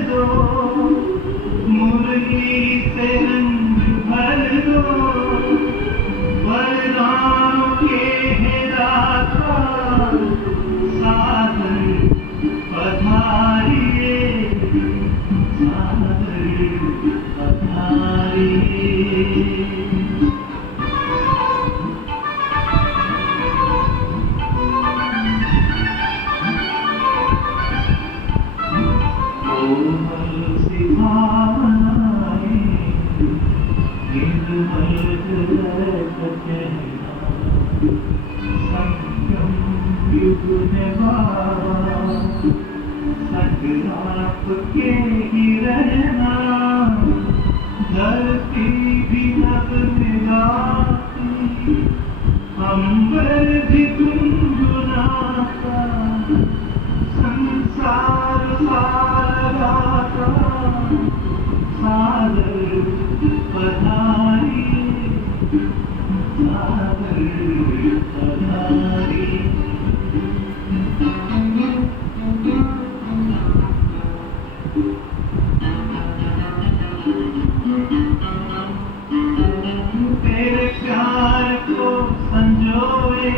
दो, मुरली से रंग भर दो, वरदानों के है दाता, सादर पधारिए, सादर पधारिए। आपके ही रहना, धरती भी नभ मिलाती, अंबर भी गुनगुनाता, संसार साराता, सादर पधारिए, सादर पधारिए। तेरे प्यार को संजोए,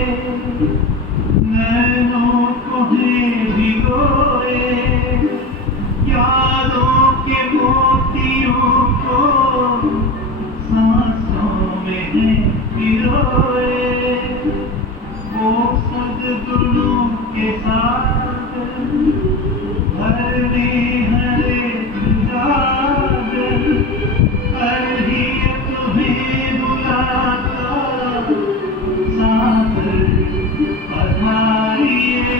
नैनों को है भिगोए, यादों के मोतियों को सांसों में है पिरोए, वो सद्गुणों के साथ भरने हरे जागर, हर ही तुम्हें बुलाता, सादर पधारिए,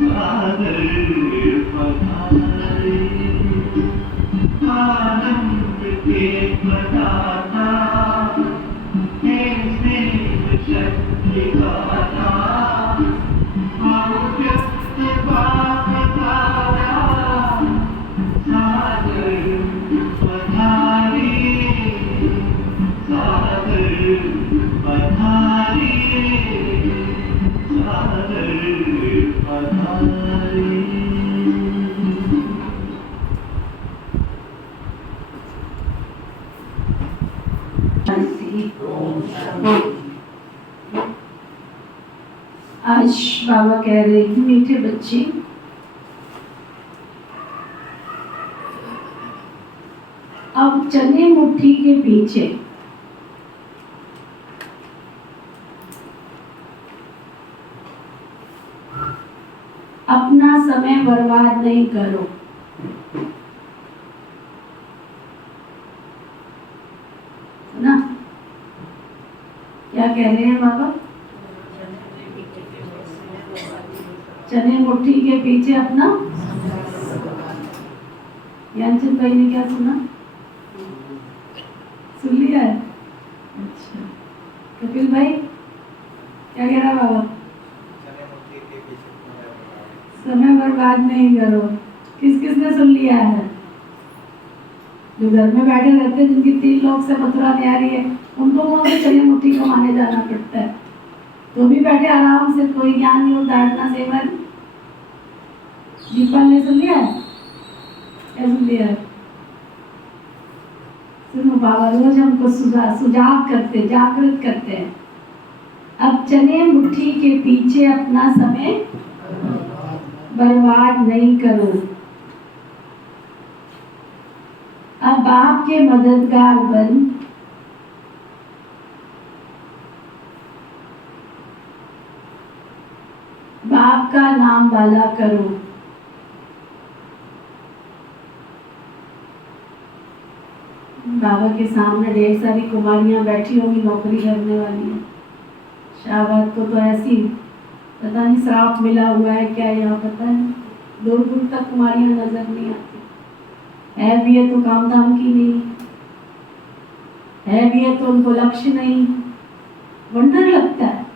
सादर पधारिए। आनंद के प्रदाता, हे स्नेह शक्ति दाता, अव्यक्त बात तारा, सादर पधारिए, सादर पधारिए, सादर पधारिए। आज बाबा कह रहे हैं, मीठे बच्चे, अब चने मुट्ठी के पीछे अपना समय बर्बाद नहीं करो। ना क्या कह रहे हैं बाबा? चने मुट्ठी के पीछे अपना, ज्ञानचंद भाई ने क्या सुना? सुन लिया है? अच्छा, कपिल भाई क्या कह रहा बाबा? समय बर्बाद नहीं करो। किस किस ने सुन लिया है? जो घर में बैठे रहते हैं, जिनकी 3 लोग से मथुरा न्यारी है, उनको कौन से चने मुट्ठी कमाने जाना पड़ता है? तो भी बैठे आराम से, कोई ज्ञान योग धारणा सेवन। दीपा ने सुन लिया है? क्या सुन लिया है? सुनो, बाबा रोज हमको सुजाग करते, जागृत करते हैं। अब चने मुट्ठी के पीछे अपना समय बर्बाद नहीं करो। अब बाप के मददगार बन, बाप का नाम वाला करो। बाबा के सामने ढेर सारी कुमारियां बैठी होंगी, नौकरी करने वाली है। शाबाद को तो ऐसी पता नहीं श्राप मिला हुआ है क्या, यहाँ पता है, दूर दूर तक कुमारियां नजर नहीं आती। है भी है तो काम धाम की नहीं है, भी है तो उनको लक्ष्य नहीं। वंडर लगता है,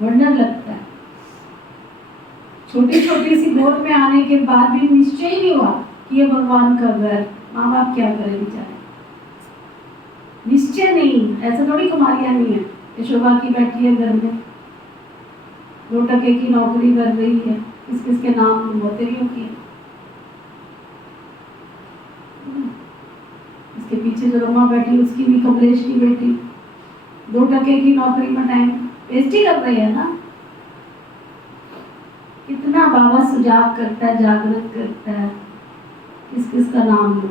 वंडर लगता है। छोटी छोटी सी गोद में आने के बाद भी निश्चय ही नहीं हुआ कि ये भगवान का घर, माँ बाप क्या करे बेचारे, निश्चय नहीं। ऐसा थोड़ी कुमारियां नहीं है, यशोभा की बैठी है घर में, 2 टके की नौकरी कर रही है, किस किस के नाम होते भी होती है। इसके पीछे जो रमा बैठी उसकी भी कमलेश की बेटी 2% की नौकरी में टाइम वेस्ट ही कर रही है ना। कितना बाबा सुजाग करता है, जागृत करता है, किस किस का नाम लो।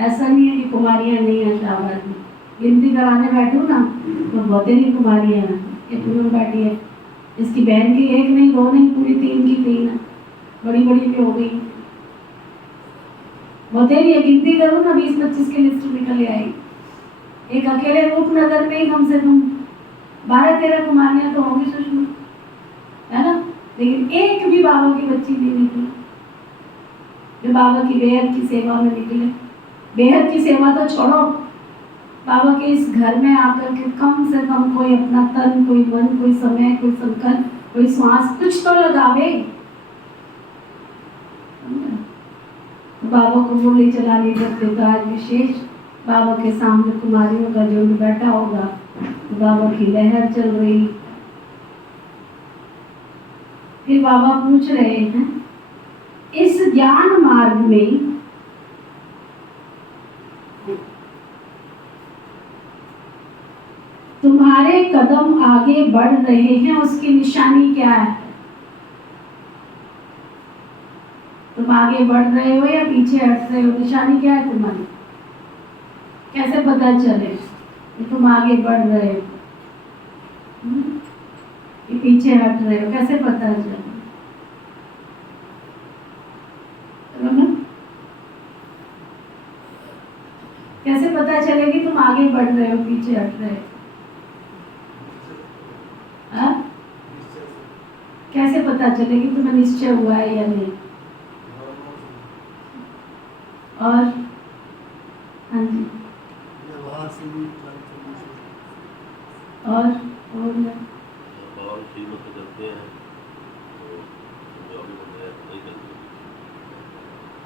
ऐसा नहीं है कि कुमारियां नहीं है शाहबाद में, गिनती कराने बैठू ना तो बहुतेरी कुमारियां हैं, कितनी में बैठी है। इसकी बहन की 1 नहीं 2 नहीं पूरी 3 की 3 है, बड़ी बड़ी भी हो गई। बहुतेरी है, गिनती करूँ ना 20-25 की लिस्ट निकल आई। एक अकेले रूपनगर में ही कम से कम 12-13 कुमारियां तो होंगी सुषमा, है ना। लेकिन एक भी बाबा की बच्ची नहीं निकली जो बाबा की बेहद की सेवा में निकले। बेहद की सेवा तो छोड़ो, बाबा के इस घर में आकर के कम से कम कोई अपना तन, कोई मन, कोई समय, कोई संकल्प, कोई श्वास कुछ तो लगावे। बाबा को गोली चलानी करते तो आज विशेष बाबा के सामने कुमारियों का झुंड बैठा होगा, तो बाबा की लहर चल रही। फिर बाबा पूछ रहे हैं, इस ज्ञान मार्ग में तुम्हारे कदम आगे बढ़ रहे हैं, उसकी निशानी क्या है? तुम आगे बढ़ रहे हो या पीछे हट रहे हो? निशानी क्या है तुम्हारी? कैसे पता चले कि तुम आगे बढ़ रहे हो कि पीछे हट रहे हो? कैसे पता चले? कैसे पता चले कि तुम आगे बढ़ रहे हो पीछे हट रहे हो? कैसे पता चले कि तुम्हें निश्चय हुआ है या नहीं? और हाँ जी, और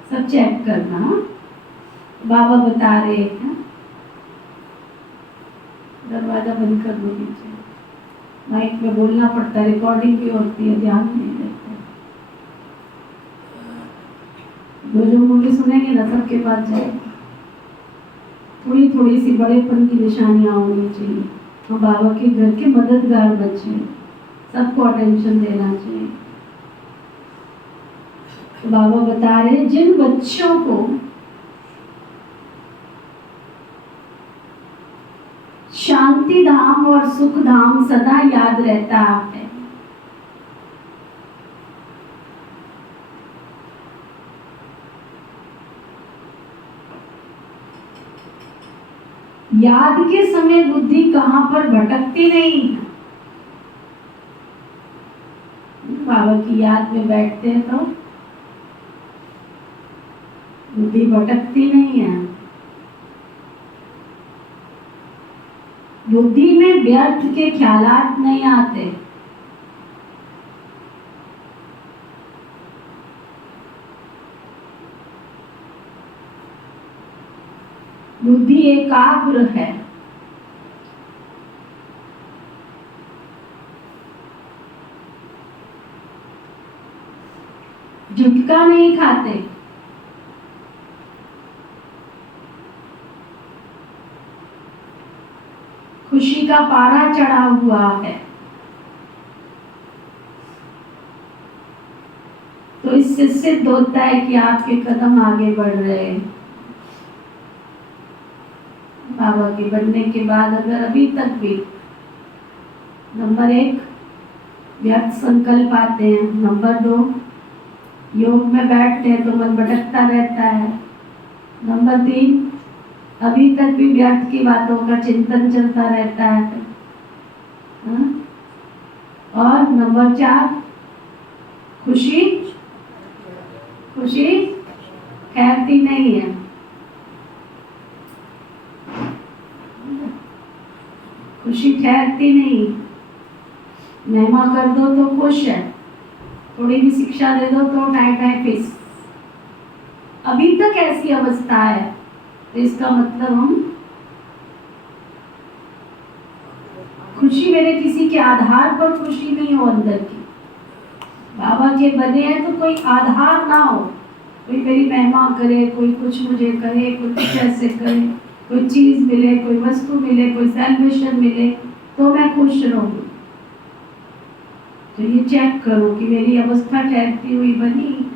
सब चेक करना। बाबा बता रहे हैं, दरवाजा बंद कर दो पीछे, माइक में बोलना पड़ता है, रिकॉर्डिंग भी होती है, ध्यान नहीं देते। जो मुझे सुनेंगे ना सबके पास जाएगी। थोड़ी थोड़ी सी बड़ेपन की निशानियां होनी चाहिए। हम बाबा के घर के मददगार बच्चे, सबको अटेंशन देना चाहिए। तो बाबा बता रहे, जिन बच्चों को शांति धाम और सुख धाम सदा याद रहता है, याद के समय बुद्धि कहां पर भटकती नहीं है। बाबा की याद में बैठते हैं तो बुद्धि भटकती नहीं है। बुद्धि में व्यर्थ के ख्यालात नहीं आते। बुद्धि एकाग्र है। झुटका नहीं खाते। खुशी का पारा चढ़ा हुआ है। तो इससे सिद्ध होता है कि आपके कदम आगे बढ़ रहे हैं। बाबा के बनने के बाद अगर अभी तक भी नंबर 1 व्यर्थ संकल्प आते हैं, नंबर 2 योग में बैठते हैं तो मन भटकता रहता है, नंबर 3 अभी तक भी व्यर्थ की बातों का चिंतन चलता रहता है, और नंबर 4 खुशी ठहरती नहीं है। खुशी ठहरती नहीं। महिमा कर दो तो खुश है, थोड़ी भी शिक्षा दे दो तो टाई फिस। अभी तक ऐसी अवस्था है तो इसका मतलब हम खुशी मेरे किसी के आधार पर खुशी नहीं हो अंदर की। बाबा के बने हैं तो कोई आधार ना हो, कोई मेरी महिमा करे, कोई कुछ मुझे कहे, कोई कुछ ऐसे करे, कोई चीज मिले, कोई वस्तु मिले, कोई सैल्वेशन मिले तो मैं खुश रहूंगी। तो ये चेक करो कि मेरी अवस्था ठहरती हुई बनी।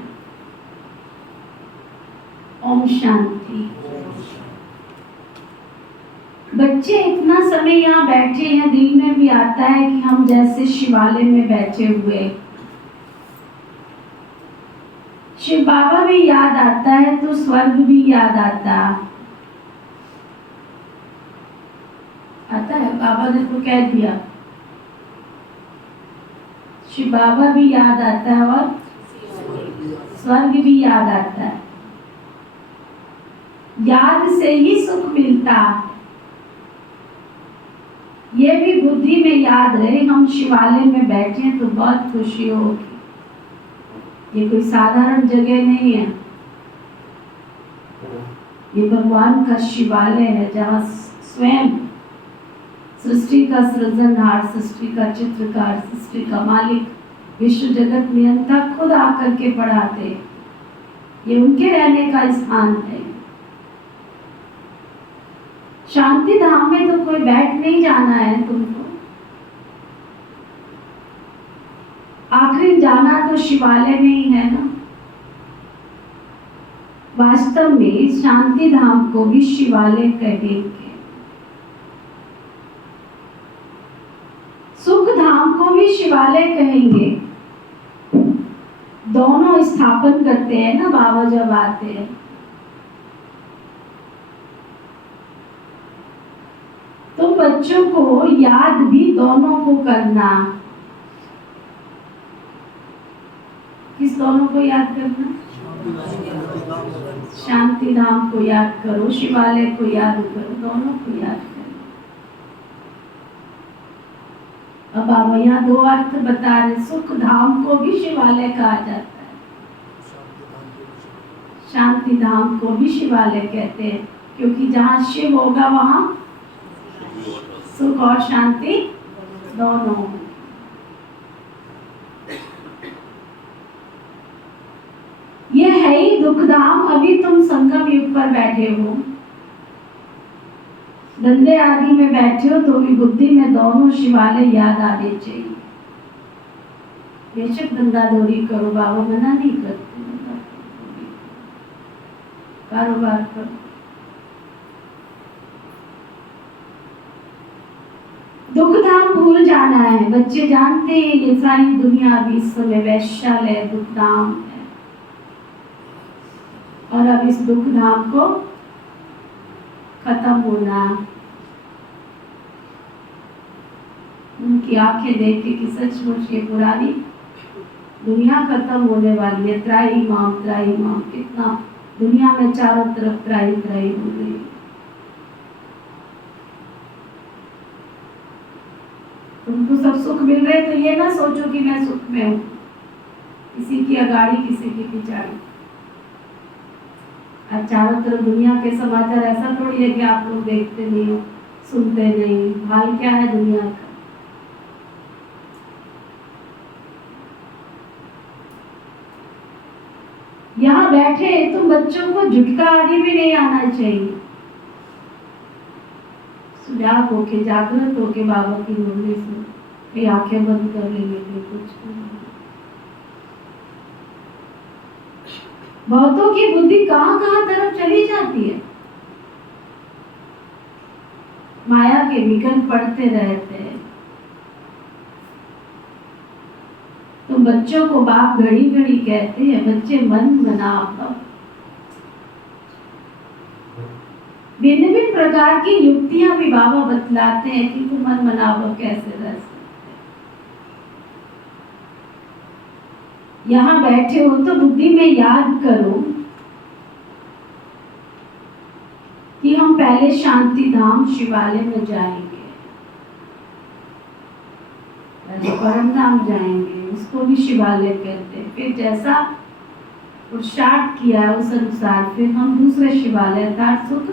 ओम शांति। बच्चे इतना समय यहाँ बैठे हैं, दिल में भी आता है कि हम जैसे शिवालय में बैठे हुए, शिव बाबा भी याद आता है तो स्वर्ग भी याद आता है। बाबा ने तो कह दिया, शिव बाबा भी याद आता है और स्वर्ग भी याद आता है। याद से ही सुख मिलता है। ये भी बुद्धि में याद रहे, हम शिवालय में बैठे हैं तो बहुत खुशी होगी। ये कोई साधारण जगह नहीं है, ये भगवान का शिवालय है जहाँ स्वयं सृष्टि का सृजनहार, सृष्टि का चित्रकार, सृष्टि का मालिक, विश्व जगत नियंता खुद आकर के पढ़ाते। ये उनके रहने का स्थान है। शांति धाम में तो कोई बैठ नहीं जाना है तुमको, आखिर जाना तो शिवालय में ही है ना। वास्तव में शांति धाम को भी शिवालय कहेंगे, सुख धाम को भी शिवालय कहेंगे। दोनों स्थापन करते हैं ना बाबा जब आते हैं। तो बच्चों को याद भी दोनों को करना। किस दोनों को याद करना? शांति धाम को याद करो, शिवालय को याद करो, दोनों को याद करो। अब बाबा यहाँ दो अर्थ बता रहे। सुख धाम को भी शिवालय कहा जाता है, शांति धाम को भी शिवालय कहते हैं, क्योंकि जहाँ शिव होगा वहाँ सुख और शांति दोनों। ये है ही दुख धाम। अभी तुम संगम युग पर बैठे हो, धंधे आदि में बैठे हो, तो भी बुद्धि में दोनों शिवालय याद आने चाहिए। बेशक धंधाधोरी करो, बाबा मना नहीं करते, कारोबार करो। दुख धाम भूल जाना है। बच्चे जानते हैं ये सारी दुनिया अभी इस समय वैश्यालय दुख धाम है, और अब इस दुख धाम को खत्म होना। उनकी आंखें देख के कि सचमुच ये पुरानी दुनिया खत्म होने वाली है। त्राही माम कितना दुनिया में चारों तरफ त्राही हो गई। तुमको सब सुख मिल रहे तो ये ना सोचो कि मैं सुख में हूँ, किसी की अगाड़ी किसी की पिछाड़ी। आज चारों तरफ दुनिया के समाचार ऐसा थोड़ी है कि आप लोग देखते नहीं हो, सुनते नहीं। हाल क्या है दुनिया का? यहाँ बैठे तुम बच्चों को झुटका आदि भी नहीं आना चाहिए। सुजाग होके, जागृत होके बाबा की मुरली से आंखें बंद कर लेंगे कुछ। बहुतों की बुद्धि कहाँ कहाँ तरफ चली जाती है, माया के विघन पड़ते रहते हैं। तो बच्चों को बाप घड़ी घड़ी कहते हैं, बच्चे मन बनाओ। भिन्न भिन्न प्रकार की युक्तियां भी बाबा बतलाते हैं कि तुम मन बनाओ कैसे रह सकते। यहाँ बैठे हो तो बुद्धि में याद करो कि हम पहले शांति धाम शिवालय में जाएंगे, पहले परम धाम जाएंगे, उसको भी शिवालय कहते हैं। फिर जैसा पुरुषार्थ किया उस अनुसार फिर हम दूसरे शिवालय अर्थात सुख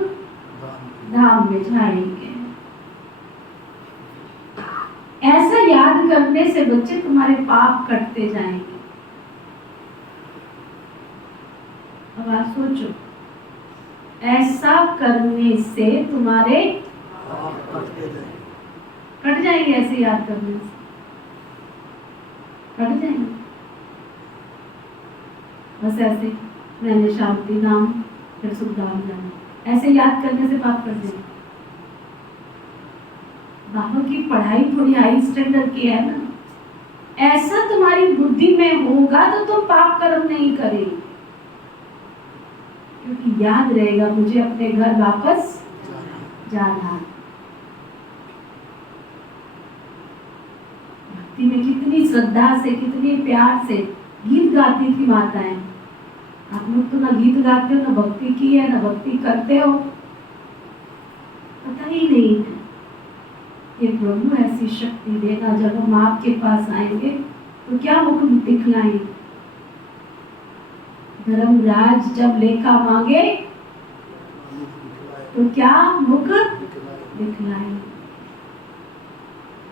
धाम में जाएंगे। ऐसा याद करने से बच्चे तुम्हारे पाप कटते जाएंगे। अब आप सोचो, ऐसा करने से तुम्हारे कट जाएंगे, ऐसे याद करने से कट जाएंगे। बस ऐसे मैंने शांति नाम फिर सुखधाम जाना, ऐसे याद करने से पाप कट जाएंगे। बाबा की पढ़ाई थोड़ी हाई स्टैंडर्ड की है ना, ऐसा तुम्हारी बुद्धि में होगा तो तुम पाप कर्म नहीं करेंगे, क्योंकि याद रहेगा मुझे अपने घर वापस जाना। भक्ति में कितनी श्रद्धा से, कितने प्यार से गीत गाती थी माताएं। आप लोग तो ना गीत गाते हो, ना भक्ति की है, ना भक्ति करते हो, पता ही नहीं है। ये प्रभु ऐसी शक्ति देगा, जब हम आपके पास आएंगे तो क्या मुख दिखलाएंगे। धर्मराज जब लेखा मांगे तो क्या मुख दिखलाएंगे।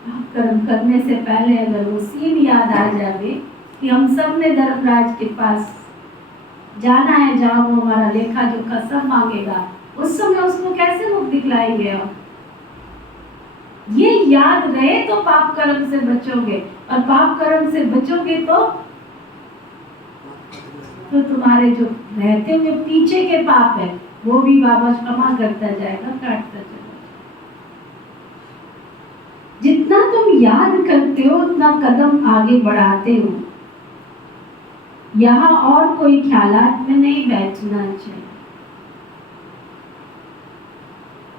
आप कर्म करने से पहले अगर वो सीन याद आ जाए कि हम सब ने धर्मराज के पास जाना है, जहाँ वो हमारा लेखा जोखा सब मांगेगा, उस समय उसको कैसे मुख दिखलाएंगे आप। ये याद रहे तो पाप कर्म से बचोगे, और पाप कर्म से बचोगे तो तुम्हारे जो रहते हुए पीछे के पाप है वो भी बाबा क्षमा करता जाएगा, काटता जाएगा। जितना तुम याद करते हो उतना कदम आगे बढ़ाते हो। यहाँ और कोई ख्यालात में नहीं बैठना चाहिए,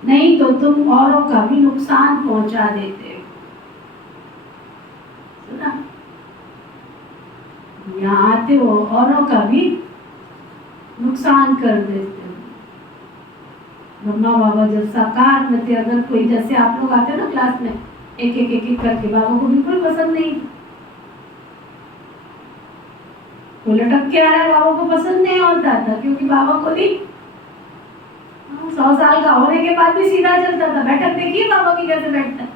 नहीं तो तुम औरों का भी नुकसान पहुंचा देते हो। सुना, यहाँ आते हो औरों का भी नुकसान कर देते हो। ब्रह्मा बाबा जब साकार में थे, अगर कोई जैसे आप लोग आते हो ना क्लास में, एक एक एक एक करके, बाबा को बिल्कुल पसंद नहीं। कोई लटक के आ रहा है, बाबा को पसंद नहीं होता था, क्योंकि बाबा को भी 100 साल का होने के बाद भी सीधा चलता था। बैठक देखिए बाबा की कैसे बैठता है,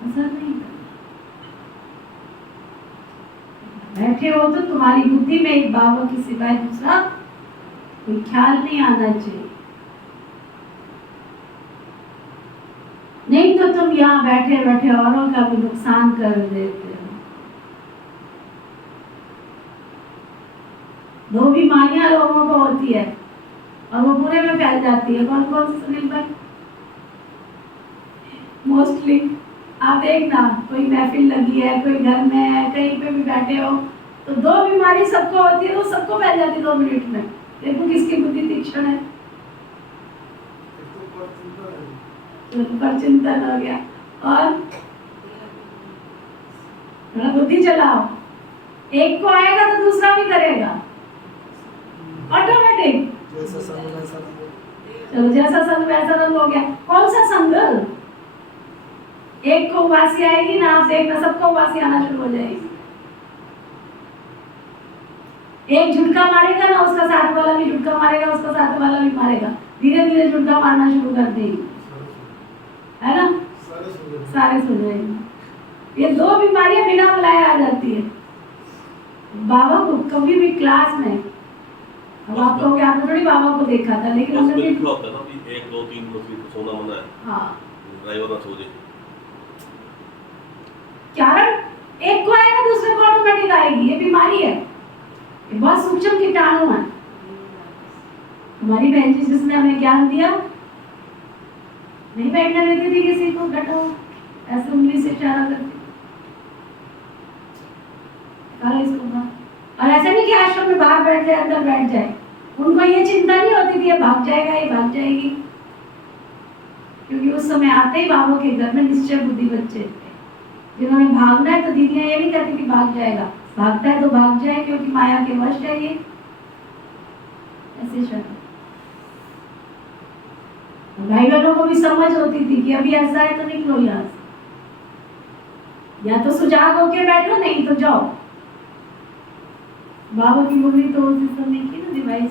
पसंद नहीं था। बैठे हो तो तुम्हारी बुद्धि में एक बाबा की सिवाय दूसरा कोई ख्याल नहीं आना चाहिए, नहीं तो तुम यहाँ बैठे बैठे औरों का भी नुकसान कर देते हो। 2 बीमारियां लोगों को होती है और वो पूरे में फैल जाती है। कौन कौन सी सुनील भाई? मोस्टली आप देखना, कोई महफिल लगी है, कोई घर में है, कहीं पे भी बैठे हो तो 2 बीमारी सबको होती है, तो सबको फैल जाती है 2 मिनट में। देखो किसकी बुद्धि तीक्ष्ण है। पर चिंतन हो गया, और थोड़ा बुद्धि चलाओ, एक को आएगा तो दूसरा भी करेगा ऑटोमेटिक। चलो जैसा संग वैसा रंग हो गया। कौन सा संग? एक को उबासी आएगी ना, आप देखना सबको उबासी आना शुरू हो जाएगी। एक झुटका मारेगा ना, उसका साथ वाला भी झुटका मारेगा, उसका साथ वाला भी मारेगा, धीरे धीरे झुटका मारना शुरू कर देगी, है ना, सारे सो जाएंगे। ये 2 बीमारियां बिना बुलाए आ जाती है। बाबा को कभी भी क्लास में, अब आप कहोगे आपने थोड़ी बाबा को देखा था, लेकिन हमने भी 1 2 3 सोना मना है। हाँ, ड्राइवर ना सो जाए। कारण एक को आएगा दूसरे को ऑटोमेटिक आएगी। ये बीमारी है, ये बहुत सूक्ष्म कीटाणु है। हमारी बहन जी जिसने हमें ज्ञान दिया, नहीं बैठने देती थी किसी को, बैठो, ऐसे उंगली से इशारा करती, इसको। और ऐसा नहीं कि आश्रम में बाहर बैठ जाए, अंदर बैठ जाए, उनको ये चिंता नहीं होती थी ये भाग जाएगा, ये भाग जाएगी, क्योंकि उस समय आते ही बाबा के घर में निश्चय बुद्धि बच्चे थे, जिन्होंने भागना है तो दीदियां ये नहीं कहती कि भाग जाएगा, भागता है तो भाग जाए, क्योंकि माया के वश है ये, ऐसे शर्त। भाई बहनों को भी समझ होती थी कि अभी ऐसा है तो निकलो यहाँ से, या तो सुजाग होके बैठो, नहीं तो जाओ। बाबा की मुरली तो उस समय की ना डिवाइस,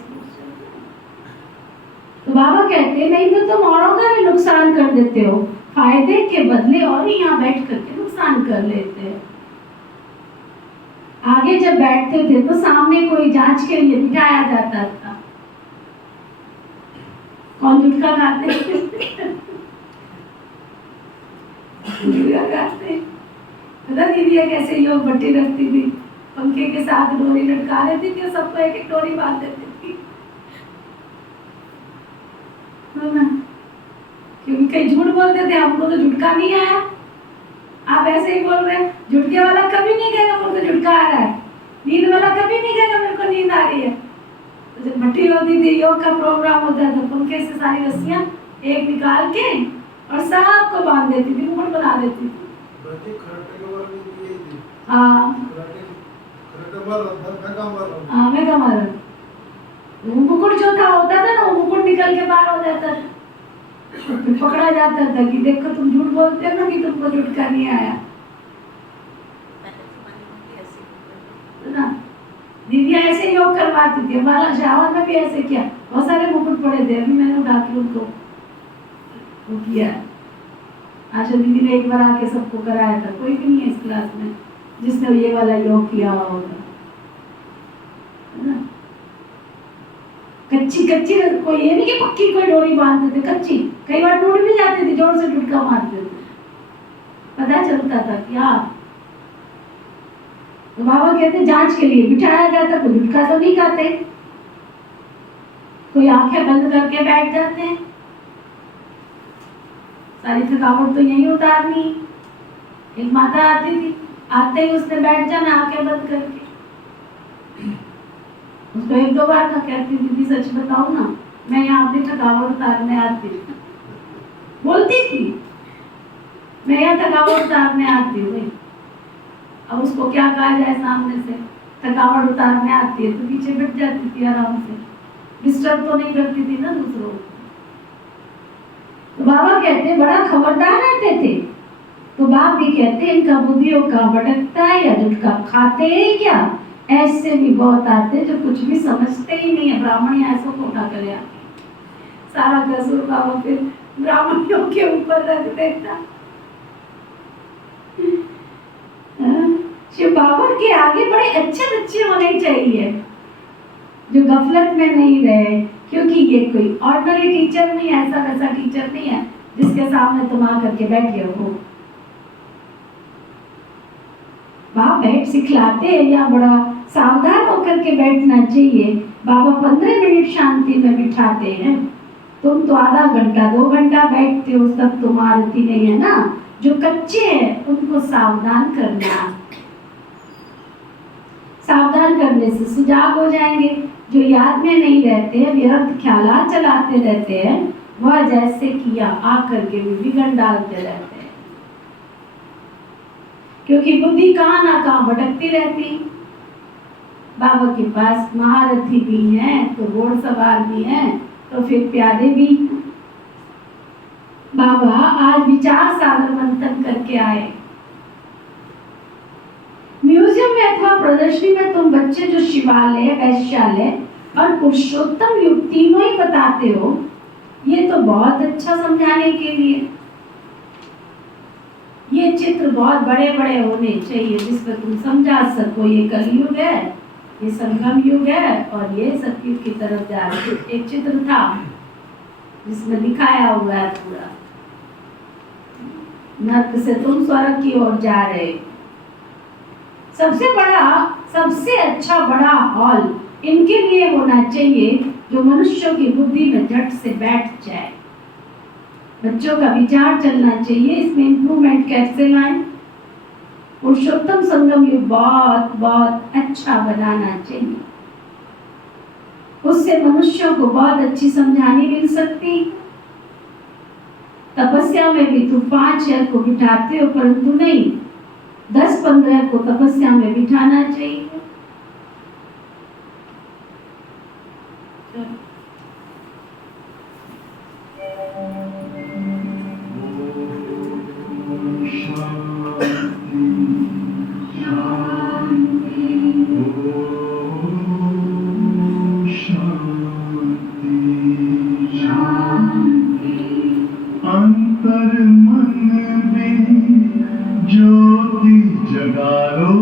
तो बाबा कहते नहीं तो तुम औरों का भी नुकसान कर देते हो, फायदे के बदले और ही यहाँ बैठ करके नुकसान कर लेते हो। आगे जब बैठते थे तो सामने कोई जांच के लिए बिठाया जाता था। कौन जुटका खाते जुटका खाते। पता दीदी कैसे योग भट्टी रखती थी, पंखे के साथ डोरी लटका देती थी और सबको एक एक डोरी बांध देती थी, है ना? क्योंकि कई झूठ बोलते थे, हमको तो झुटका नहीं आया। आप ऐसे ही बोल रहे हैं, झुटके वाला कभी नहीं कहेगा मेरे को झुटका आ रहा है, नींद वाला कभी नहीं कहेगा मेरे को नींद आ रही है। तो जब भट्टी होती थी, योग का प्रोग्राम होता था, पंखे से सारी रस्सियां एक निकाल के और सबको बांध देती थी, मुकुट बना देती थी। मुकुट जो था होता था ना, वो मुकुट निकल के बाहर हो जाता था, फिर पकड़ा जाता था कि देखो तुम झूठ बोलते हो ना कि तुमको झुटका नहीं आया, ना? दीदी ऐसे योग करवाती थी, हमारा शावर में भी ऐसे किया, बहुत सारे मुकुट पड़े थे, अभी मैंने उठा के उनको वो किया। आशा दीदी ने एक बार आके सबको कराया था, कोई भी नहीं है इस क्लास में जिसने ये वाला योग किया होगा, है ना? कच्ची कच्ची, कोई ये नहीं कि पक्की कोई डोरी बांधते थे, कच्ची कई बार टूट भी जाती थी, जोर से झुटका मारते थे, पता चलता था क्या। तो बाबा कहते जांच के लिए बिठाया जाता, कोई झुटका तो नहीं खाते, कोई आंखें बंद करके बैठ जाते हैं, सारी थकावट तो यही उतारनी। एक माता आती थी, आते ही उसने बैठ जाना आंखें बंद करके, उसको एक दो बार का कहती दीदी सच बताऊं ना, मैं यहाँ अपनी थकावट उतारने आती हूँ, बोलती थी मैं यहाँ थकावट उतारने आती हूँ। अब उसको क्या कहा जाए सामने से, थकावट उतारने आती है तो पीछे बैठ जाती थी आराम से, डिस्टर्ब तो नहीं करती थी ना दूसरों को। तो बाबा कहते बड़ा खबरदार रहते थे, तो बाप भी कहते इनका बुद्धियों का भटकता है या झुटका खाते हैं क्या, ऐसे भी बहुत आते जो कुछ भी समझते ही नहीं है। ब्राह्मण ऐसों को उठा कर सारा कसूर बाबा फिर ब्राह्मणों के ऊपर रख देता। शिव बाबा के आगे बड़े अच्छे बच्चे होने चाहिए जो गफलत में नहीं रहे, क्योंकि ये कोई ऑर्डिनरी टीचर नहीं है, ऐसा वैसा टीचर नहीं है जिसके सामने तुम आ करके बैठे हो। वहां बैठ सिखलाते हैं या बड़ा सावधान होकर के बैठना चाहिए। बाबा 15 मिनट शांति में बिठाते हैं, तुम तो आधा घंटा 2 घंटा बैठते हो, सब तुम आरती नहीं है ना। जो कच्चे हैं उनको सावधान करना, सावधान करने से सुजाग हो जाएंगे। जो याद में नहीं रहते हैं, व्यर्थ ख्यालात चलाते रहते हैं, वह जैसे किया आकर के भी बिगड़ डालते रहते हैं, क्योंकि बुद्धि कहाँ ना कहाँ भटकती रहती। बाबा के पास महारथी भी हैं तो घोड़सवार भी हैं तो फिर प्यादे भी। बाबा आज विचार सागर मंथन करके आए। म्यूजियम में अथवा प्रदर्शनी में तुम बच्चे जो शिवालय, वैश्यालय और पुरुषोत्तम युग तीनों ही बताते हो, ये तो बहुत अच्छा समझाने के लिए। ये चित्र बहुत बड़े बड़े होने चाहिए जिसमें तुम समझा सको ये कलयुग है, ये संगम युग है और ये सतयुग की तरफ जा रहे। एक चित्र था जिसमें दिखाया हुआ है पूरा, नर्क से तुम स्वर्ग की ओर जा रहे। सबसे बड़ा, सबसे अच्छा बड़ा हॉल इनके लिए होना चाहिए जो मनुष्यों की बुद्धि में झट से बैठ जाए। बच्चों का विचार चलना चाहिए, इसमें इंप्रूवमेंट कैसे लाएं। पुरुषोत्तम संगम युग बहुत बहुत अच्छा बनाना चाहिए, उससे मनुष्यों को बहुत अच्छी समझानी मिल सकती। तपस्या में भी तुम 5 को बिठाते हो, परंतु नहीं 10-15 को तपस्या में बिठाना चाहिए। अंतर मन में ज्योति जगा लो।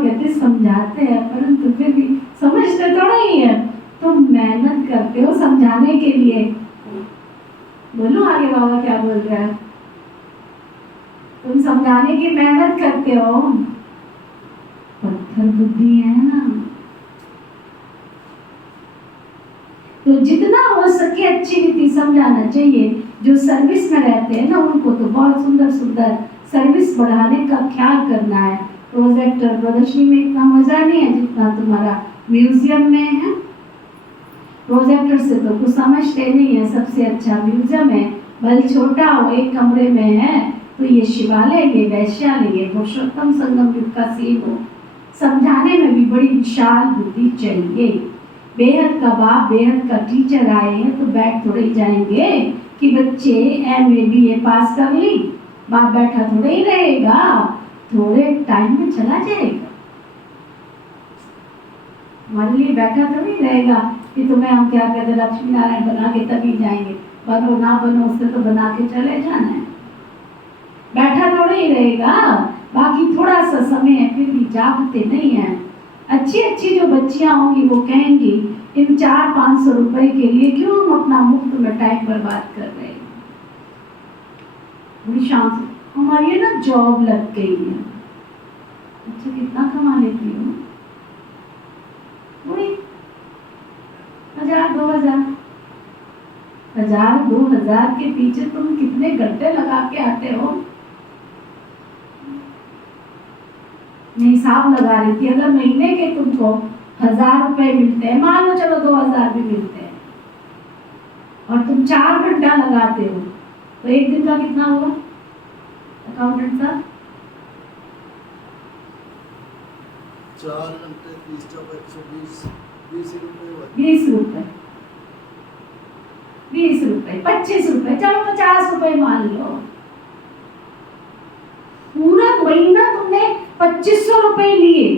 कहते समझाते हैं परंतु फिर भी समझते थोड़ा ही है। तुम मेहनत करते हो समझाने के लिए। बोलो आगे बाबा क्या बोल रहा है। तुम समझाने की मेहनत करते हो, पत्थर बुद्धि है ना। तो जितना हो सके अच्छी रीति समझाना चाहिए। जो सर्विस में रहते हैं ना उनको तो बहुत सुंदर सुंदर सर्विस बढ़ाने का ख्याल करना है। प्रोजेक्टर प्रदर्शनी में इतना मजा नहीं है जितना तुम्हारा म्यूजियम में है। प्रोजेक्टर से तो कुछ समझते नहीं है। सबसे अच्छा म्यूजियम है, भले छोटा हो, एक कमरे में है तो ये शिवालय, ये वैश्यालय, ये पुरुषोत्तम संगम युग का सीन हो। समझाने में भी बड़ी विशाल बुद्धि चाहिए। बेहद का बाप, बेहद का टीचर आए हैं तो बैठ थोड़े ही जाएंगे कि बच्चे MA BA पास कर ली, बाप बैठा थोड़े ही रहेगा, थोड़े टाइम में चला जाएगा। हमारे लिए बैठा थोड़ी रहेगा कि तुम्हें हम क्या कहते लक्ष्मी नारायण बना के तभी जाएंगे, बनो ना बनो उससे तो बना के चले जाना है। बैठा थोड़े ही रहेगा, बाकी थोड़ा सा समय है फिर भी जागते नहीं है। अच्छी अच्छी जो बच्चियां होंगी वो कहेंगी इन 400-500 रुपए के लिए क्यों हम अपना मुफ्त में टाइम बर्बाद कर रहे हैं। बड़ी शांत हमारी है ना जॉब लग गई है। अच्छा कितना कमा लेती हो? वही 1000-2000। 1000-2000 के पीछे तुम कितने घंटे लगा के आते हो? मैं हिसाब लगा रही थी, अगर महीने के तुमको 1000 रुपए मिलते हैं, मान लो चलो 2000 भी मिलते हैं, और तुम 4 घंटा लगाते हो तो एक दिन का कितना हुआ अकाउंटेंट साहब? 4 घंटे 30 चौक 120 20 रुपए 20 रुपए 20 रुपए 25 रुपए, चलो 50 रुपए मान लो। पूरा महीना तुमने 2500 रुपए लिए,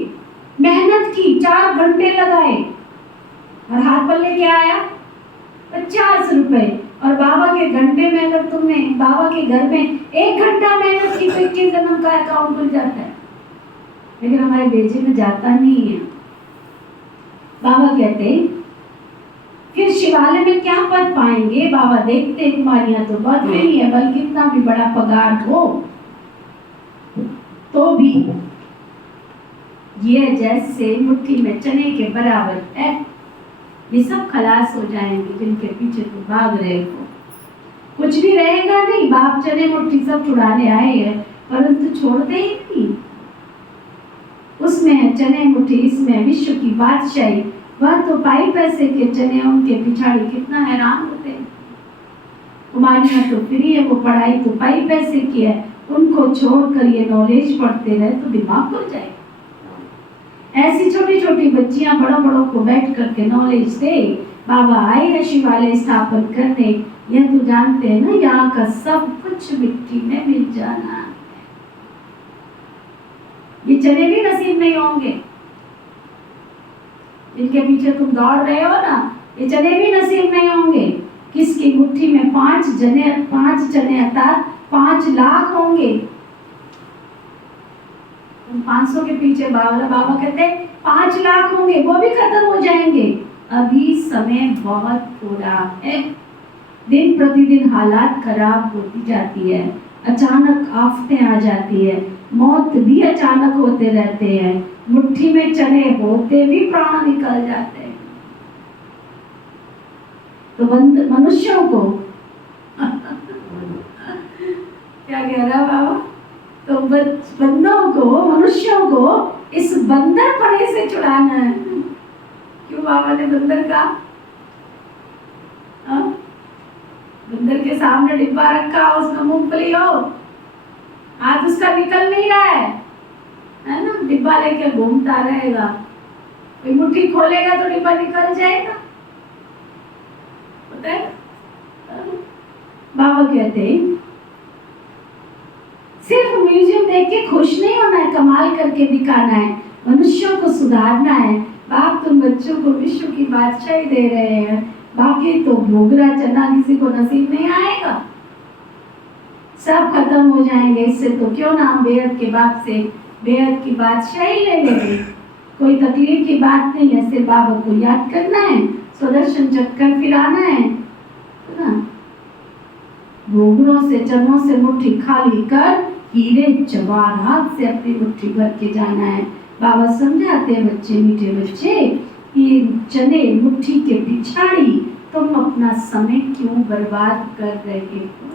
मेहनत की, 4 घंटे लगाए और हाथ पल्ले क्या आया? 50 रुपए। और बाबा के घंटे में अगर तुमने बाबा के घर में 1 घंटा मेहनत की तो 21 जन्म का अकाउंट खुल जाता है। लेकिन हमारे बेचे में जाता नहीं है। बाबा कहते फिर शिवालय में क्या पद पाएंगे? बाबा देखते कुमारियां तो बहुत नहीं है, बल्कि कितना भी बड़ा पगार हो तो भी ये जैसे मुट्ठी में चने के बराबर है। ये सब खलास हो जाएंगे जिनके पीछे तुम भाग रहे हो। कुछ भी रहेगा नहीं। बाप चने मुट्ठी सब छुड़ाने आए हैं परंतु छोड़ते ही नहीं। उसमें है चने मुट्ठी, इसमें विश्व की बादशाही। वह तो पाई पैसे के चने, उनके पिछाड़ी कितना हैरान होते हैं। कुमारियां तो फ्री है, वो पढ़ाई तो पाई पैसे की है। उनको छोड़कर ये नॉलेज पढ़ते रहे तो दिमाग खुल जाएगा। ऐसी छोटी छोटी बच्चियां बड़ों बड़ों को बैठ करके नॉलेज दे। बाबा आए हैं शिवालय स्थापन करने। यह तो जानते हैं ना यहाँ का सब कुछ मिट्टी में मिल जाना। ये चने भी नसीब नहीं होंगे जिनके पीछे तुम दौड़ रहे हो ना, ये चने भी नसीब नहीं होंगे। किसकी मुट्ठी में 5 चने अर्थात 5 लाख होंगे। तुम 500 के पीछे बाबा कहते 5 लाख होंगे, वो भी खत्म हो जाएंगे। अभी समय बहुत थोड़ा है। दिन प्रतिदिन हालात खराब होती जाती है, अचानक आफतें आ जाती है, मौत भी अचानक होते रहते हैं। मुट्ठी में चने होते भी प्राण निकल जाते हैं। तो मनुष्यों को क्या कह रहा बाबा? तो बंदों को, मनुष्यों को इस बंदर पने से छुड़ाना है। क्यों बाबा ने बंदर कहा? बंदर के सामने डिब्बा रखा, उसमें मूंगफली हो, हाथ उसका निकल नहीं रहा है ना, डिब्बा लेके घूमता रहेगा। कोई मुट्ठी खोलेगा तो डिब्बा निकल जाएगा। पता है? बाबा कहते हैं सिर्फ म्यूजियम देख के खुश नहीं होना है, कमाल करके दिखाना है, मनुष्यों को सुधारना है। बाप तुम बच्चों को विश्व की बादशाही दे रहे हैं, बाकी तो भोगरा चना किसी को नसीब नहीं आएगा, सब खत्म हो जाएंगे। इससे तो क्यों ना हम बेहद के बाप से बेहद की बादशाही ले लेंगे। कोई तकलीफ की बात नहीं है, सिर्फ बाबा को याद करना है, सुदर्शन चक्कर फिराना है ना। घुंघरों से चरणों से मुट्ठी खाली कर हीरे जवाहरात से अपनी मुट्ठी भर के जाना है। बाबा समझाते हैं बच्चे, मीठे बच्चे, ये चने मुट्ठी के पिछाड़ी तुम अपना समय क्यों बर्बाद कर रहे हो।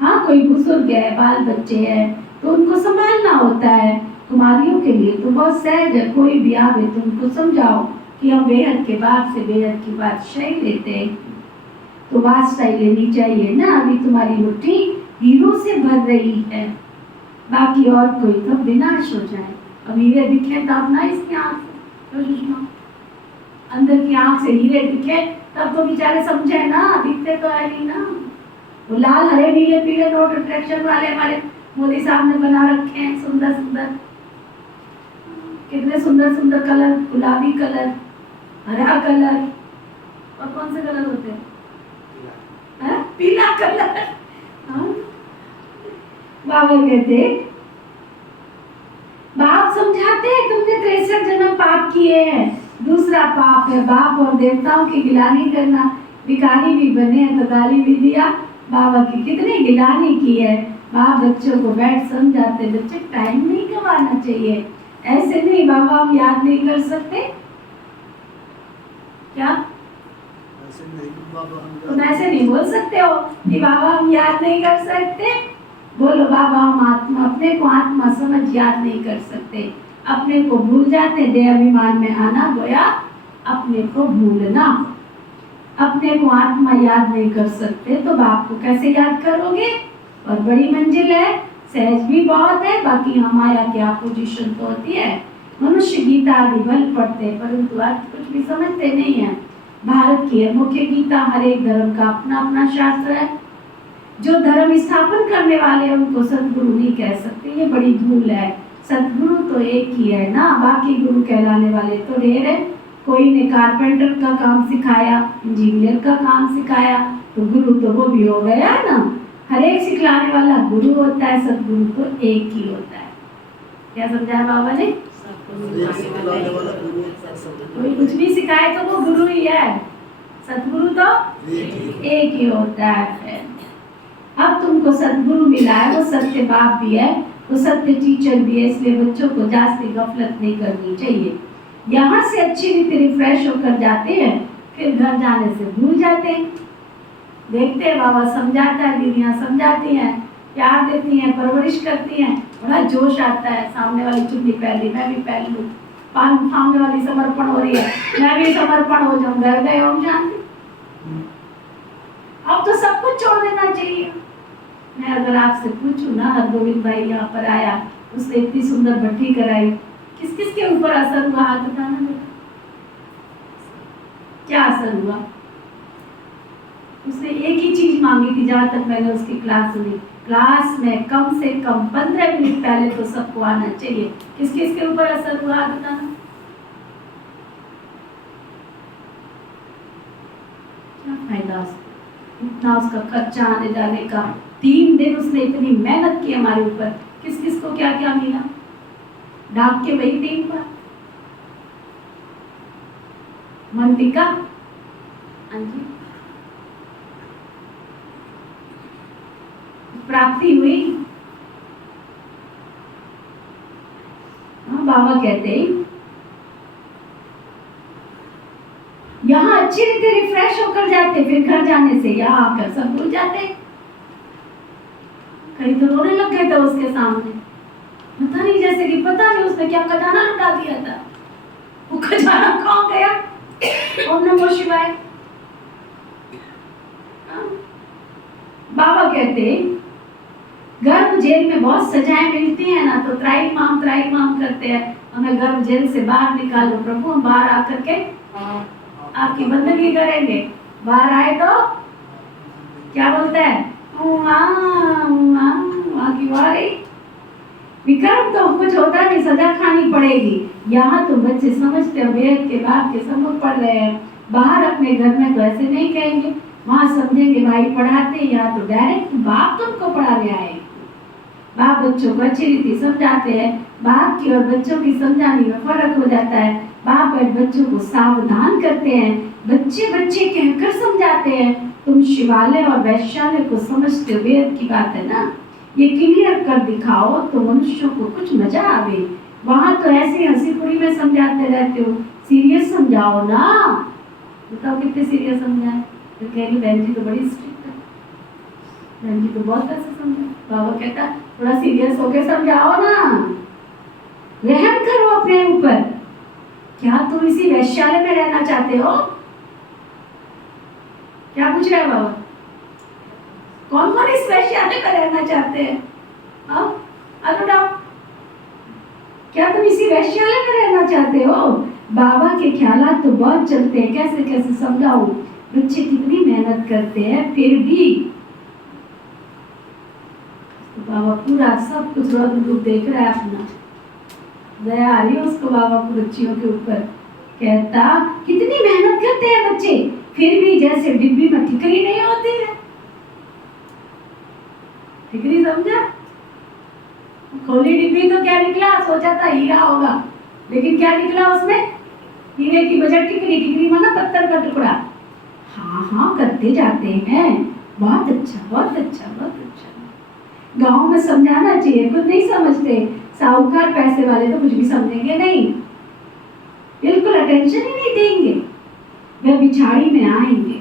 हाँ, कोई बुजुर्ग है, बाल बच्चे हैं तो उनको संभालना होता है। कुमारियों के लिए तो बहुत सहज है, कोई भी आवे तो उनको समझाओ कि हम बेहद के बाप से बेहद की बादशाही लेते हैं, तो बादशाही लेनी चाहिए ना। अभी तुम्हारी मुट्ठी हीरो से भर रही है, बाकी और कोई तो विनाश हो जाए। अब हीरे दिखे तब ना इसकी आंख से, अंदर की आंख से हीरे दिखे तब तो बेचारे समझे ना, दिखते तो है नहीं ना। वो लाल हरे नीले पीले नोट अट्रैक्शन वाले हमारे मोदी साहब ने बना रखे हैं, सुंदर सुंदर, कितने सुंदर सुंदर कलर, गुलाबी कलर, हरा कलर, और कौन से कलर होते हैं, पीला कलर। बाबा कहते, बाप समझाते हैं तुमने 63 जन्म पाप किए हैं। दूसरा पाप है बाप और देवताओं की गिलानी करना। भिखारी भी बने तो गाली भी दिया, बाबा की कितनी गिलानी की है। बाप बच्चों को बैठ समझाते, बच्चे टाइम नहीं गंवाना चाहिए, ऐसे नहीं बाबा हम याद नहीं कर सकते क्या, तुम ऐसे नहीं बोल सकते हो कि बाबा हम याद नहीं कर सकते। बोलो बाबा हम आत्मा, अपने को आत्मा समझ याद नहीं कर सकते, अपने को भूल जाते। देह अभिमान में आना गोया अपने को भूलना। अपने को आत्मा याद नहीं कर सकते तो बाप को कैसे याद करोगे। और बड़ी मंजिल है, सहज भी बहुत है, बाकी हम माया की अपोजिशन तो होती है। मनुष्य गीता आदि बल पढ़ते हैं परंतु अर्थ कुछ भी समझते नहीं है। भारत की है मुख्य गीता, हर एक धर्म का अपना अपना शास्त्र है। जो धर्म स्थापन करने वाले हैं उनको सदगुरु नहीं कह सकते, ये बड़ी भूल है। सदगुरु तो एक ही है ना, बाकी गुरु कहलाने वाले तो ढेर है। कोई ने कारपेंटर का काम सिखाया, इंजीनियर का काम सिखाया, तो गुरु तो वो भी हो गया ना। हर एक सिखलाने वाला गुरु होता है, सदगुरु तो एक ही होता है। क्या समझाया बाबा ने, कोई कुछ भी सिखाए तो वो गुरु ही है, सदगुरु तो एक ही होता है। अब तुमको सदगुरु मिला है, वो सत्य बाप भी है, वो सत्य टीचर भी है, इसलिए बच्चों को जास्ती गफलत नहीं करनी चाहिए। यहाँ से अच्छी रीति रिफ्रेश होकर जाते हैं, फिर घर जाने से भूल जाते हैं। देखते हैं बाबा समझाता है, दीदियाँ समझाती हैं, प्यार देती हैं, परवरिश करती हैं, बड़ा जोश आता है। सामने वाली चुन्नी पहन ली, मैं भी पहन लूँ, सामने वाली समर्पण हो रही है, मैं भी समर्पण हो जाऊँ, घर गए ओम शांति। अब तो सब कुछ छोड़ देना चाहिए। मैं अगर आपसे पूछूं ना, हरगोविंद भाई यहाँ पर आया, उसने इतनी सुंदर भट्टी कराई, किस किस के ऊपर असर हुआ, हाथ बताना बेटा, क्या असर हुआ। उसने एक ही चीज मांगी थी, जहां तक मैंने उसकी क्लास सुनी, क्लास में कम से कम 15 मिनट पहले तो सबको आना चाहिए। किस किस के ऊपर असर हुआ, हाथ बताना। क्या फायदा उसको, इतना उसका खर्चा आने जाने का, 3 दिन उसने इतनी मेहनत की हमारे ऊपर, किस किस को क्या क्या मिला, डाक के वही 3 बार मन टिका। हाँ जी, प्राप्ति हुई। हाँ, बाबा कहते हैं यहाँ अच्छी रीति रिफ्रेश होकर जाते, फिर घर जाने से यहाँ आकर सब भूल जाते। कहीं तो रोने लग गए थे उसके सामने, पता नहीं, जैसे कि पता नहीं उसने क्या खजाना लुटा दिया था। वो खजाना कहाँ गया, ओम नमो शिवाय। बाबा कहते गर्भ जेल में बहुत सजाएं मिलती हैं ना, तो त्राईमाम करते हैं, हमें गर्भ जेल से बाहर निकालो प्रभु, हम बाहर आकर के आपकी बंदगी करेंगे। बाहर आए तो क्या बोलता है, विक्रम तो कुछ होता नहीं, सजा खानी पड़ेगी। यहाँ तो बच्चे समझते हो, वेद के बाप के सम्मुख पढ़ रहे हैं, बाहर अपने घर में तो ऐसे नहीं कहेंगे, वहाँ समझेंगे भाई पढ़ाते, यहाँ तो डायरेक्ट बाप तुमको पढ़ाने आए। बाप बच्चों को अच्छी रीति समझाते हैं। बाप की और बच्चों की समझाने में फर्क हो जाता है। बाप और बच्चों को सावधान करते हैं, बच्चे बच्चे कहकर समझाते हैं। तुम शिवालय और वैश्यालय को समझते हो, वेद की बात है ना, ये क्लियर कर दिखाओ तो मनुष्यों को कुछ मजा आवे। वहां तो ऐसे हंसी खुरी में समझाते रहते हो, सीरियस समझाओ ना। बताओ कितने सीरियस समझाए? तो कहेंगे बहन जी तो बड़ी स्ट्रिक्ट है, बहन जी तो बहुत ऐसे समझाए। बाबा कहता थोड़ा सीरियस होके समझाओ ना, रहम करो अपने ऊपर। क्या तुम इसी वैश्यालय में रहना चाहते हो? क्या पूछ रहे हैं बाबा? कौन कौन इस वैश्यालय में रहना चाहते हैं? क्या तुम इसी वैश्यालय में रहना चाहते हो? बाबा के ख्यालात तो बहुत चलते हैं, कैसे कैसे समझाओ। बच्चे कितनी मेहनत करते हैं फिर भी तो बाबा पूरा सब कुछ रूप देख रहा है अपना, दया आ रही है उसको बाबा को बच्चियों के ऊपर। कहता कितनी मेहनत करते हैं बच्चे फिर भी जैसे डिब्बी में ठिकरी नहीं होती है। ठिकरी समझा? खोली डिब्बी तो क्या निकला? सोचा था हीरा होगा, लेकिन क्या निकला उसमें? हीरे की बजाय टिकरी। टिकरी माना पत्थर का टुकड़ा। हाँ हाँ करते जाते हैं, बहुत अच्छा बहुत अच्छा बहुत अच्छा। गांव में समझाना चाहिए, खुद नहीं समझते। साहूकार पैसे वाले तो कुछ भी समझेंगे नहीं, बिल्कुल अटेंशन ही नहीं देंगे। वह बिछाड़ी में आएंगे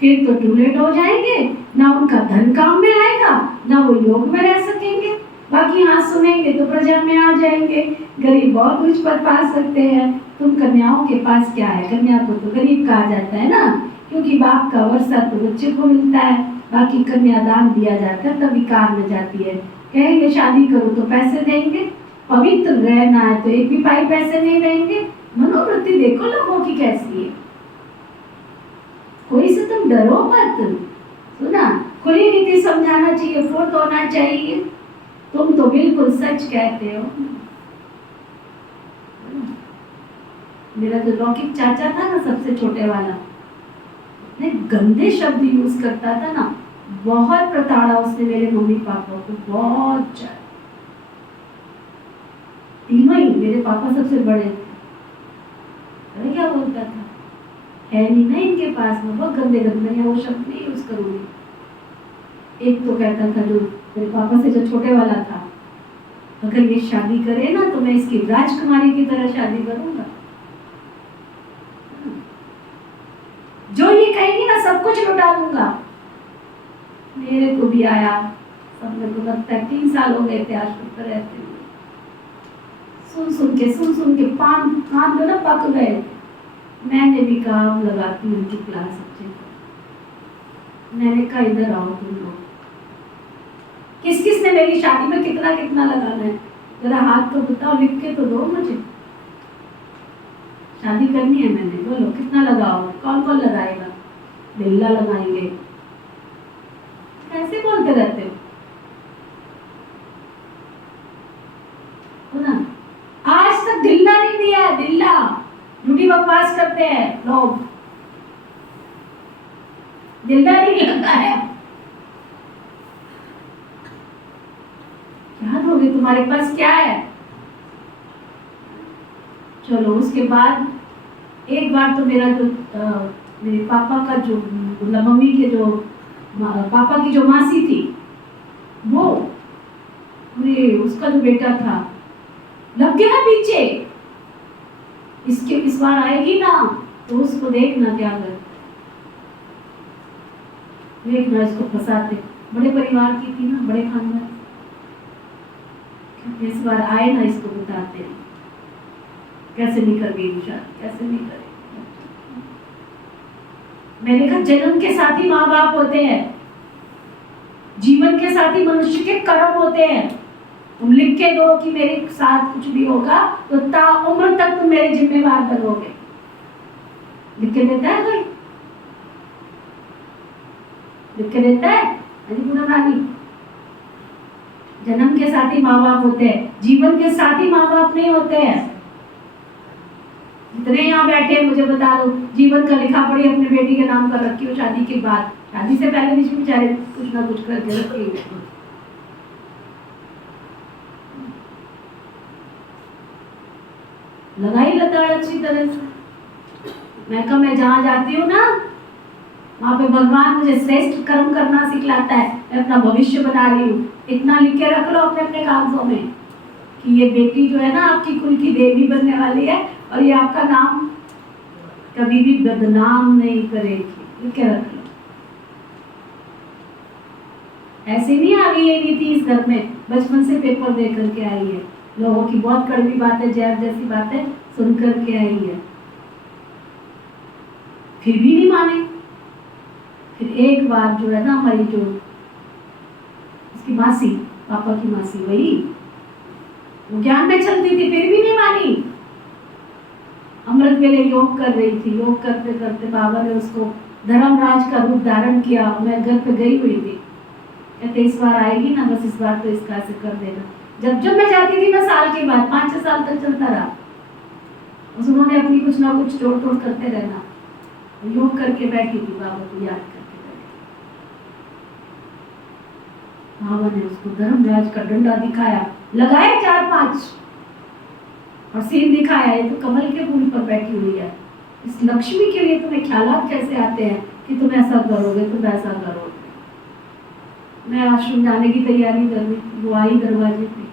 फिर तो टूलेट हो जाएंगे, ना उनका धन काम में आएगा ना वो योग में रह सकेंगे। बाकी हाँ सुनेंगे तो प्रजा में आ जाएंगे। गरीब बहुत उच्च पद पा सकते हैं। तुम कन्याओं के पास क्या है? कन्या को तो गरीब कहा जाता है ना, क्योंकि बाप का वर्षा तो बच्चे को मिलता है। बाकी कन्या दान दिया जाता है तब विकार में जाती है। कहेंगे शादी करो तो पैसे देंगे, पवित्र रहना है तो एक भी पाई पैसे नहीं देंगे। मनोवृत्ति देखो लोगों की कैसी है। कोई से तुम डरो मत, सुना खुली रीति समझाना चाहिए, फुर्त होना चाहिए। तुम तो बिल्कुल सच कहते हो। मेरा जो लौकिक चाचा था ना, सबसे छोटे वाला, इतने गंदे शब्द यूज करता था ना, बहुत प्रताड़ा उसने मेरे मम्मी पापा को, बहुत ज्यादा। तीनों ही, मेरे पापा सबसे बड़े थे। अरे क्या बोलता था, है नहीं ना इनके पास में, बहुत गंदे गंदे, मैं वो शब्द नहीं यूज करूंगी। एक तो कहता था जो मेरे पापा से जो छोटे वाला था, अगर ये शादी करे ना तो मैं इसकी राजकुमारी की तरह शादी करूंगा। जो ये कहेगी ना सब कुछ लुटा दूंगा। मेरे को भी आया, सब मेरे को लगता है 3 साल हो गए थे आश्रम पर रहते हुए। सुन सुन के कान जो ना पक गए। मैंने भी कहा लगाती हूँ उनकी क्लास अच्छे से। मैंने कहा इधर आओ तुम लोग, किस किस ने मेरी शादी में कितना कितना लगाना है, जरा हाथ तो बताओ, लिख के तो दो मुझे। शादी करनी है मैंने, बोलो कितना लगाओ, कौन कौन लगाएगा? दिल्ला लगाएंगे। कैसे बोलते रहते हो ना? आज तक दिल्ला नहीं दिया है, दिल्ला। झूठी बकवास करते हैं लोग, दिल्ला नहीं लगाया। क्या दोगे? तुम्हारे पास क्या है? चलो उसके बाद एक बार तो मेरा जो मेरे पापा का जो मतलब मम्मी के जो पापा की जो मासी थी, वो उसका जो बेटा था लग गया पीछे, इसके इस बार आएगी ना तो उसको देखना क्या कर, देखना इसको फंसाते। बड़े परिवार की थी ना, बड़े खानदान, इस बार आए ना इसको बताते कैसे नहीं कर गई शादी, कैसे नहीं करेगी। मैंने कहा जन्म के साथ ही माँ बाप होते हैं, जीवन के साथ ही मनुष्य के कर्म होते हैं। तुम लिख के दो कि मेरे साथ कुछ भी होगा तो ता उम्र तक तुम मेरे जिम्मेवार बनोगे, लिख के देता है कोई? लिख के देता है? नानी, जन्म के साथ ही माँ बाप होते हैं, जीवन के साथ ही माँ बाप नहीं होते हैं। जितने यहाँ बैठे हैं मुझे बता दो, जीवन का लिखा पढ़ी अपने बेटी के नाम पर रखी हो, शादी के बाद, शादी से पहले भी बेचारे कुछ ना कुछ करके रखे। लगाई लताड़ अच्छी तरह से। मैं कहा मैं जहाँ जाती हूँ ना, वहाँ पे भगवान मुझे श्रेष्ठ कर्म करना सिखलाता है, मैं अपना भविष्य बना रही हूँ। इतना लिख के रख लो अपने अपने कागजों में कि ये बेटी जो है ना आपकी कुल की देवी बनने वाली है, और ये आपका नाम कभी भी बदनाम नहीं करेगी। लिख के रख लो। ऐसे नहीं आ गई ये नीति इस घर में, बचपन से पेपर दे करके आई है, लोगों की बहुत कड़वी बातें, जहर जैसी बातें सुन करके आई है, फिर भी नहीं माने। फिर एक बार जो है ना हमारी जो उसकी मासी, पापा की मासी, वही वो ज्ञान में चलती थी, फिर भी नहीं मानी। अमृत वेले योग कर रही थी, योग करते करते बाबा ने उसको धर्मराज का रूप धारण किया। मैं घर पे गई हुई थी, कहते इस बार आएगी ना, बस इस बार तो इसका से कर देना। जब जब मैं जाती थी ना, साल के बाद 5-6 साल तक चलता रहा। उस उन्होंने अपनी कुछ ना कुछ जोड़ तोड़ करते रहना। योग करके बैठी थी, बाबा को याद करके बैठी। बाबा ने उसको धर्मराज का डंडा दिखाया, लगाए 4-5 और सीन दिखाया, ये तो कमल के फूल पर बैठी हुई है। इस लक्ष्मी के लिए तुम्हें ख्यालात कैसे आते हैं कि तुम ऐसा करोगे, तुम ऐसा करोगे। मैं आश्रम जाने की तैयारी कर रही थी, वो आई दरवाजे पे,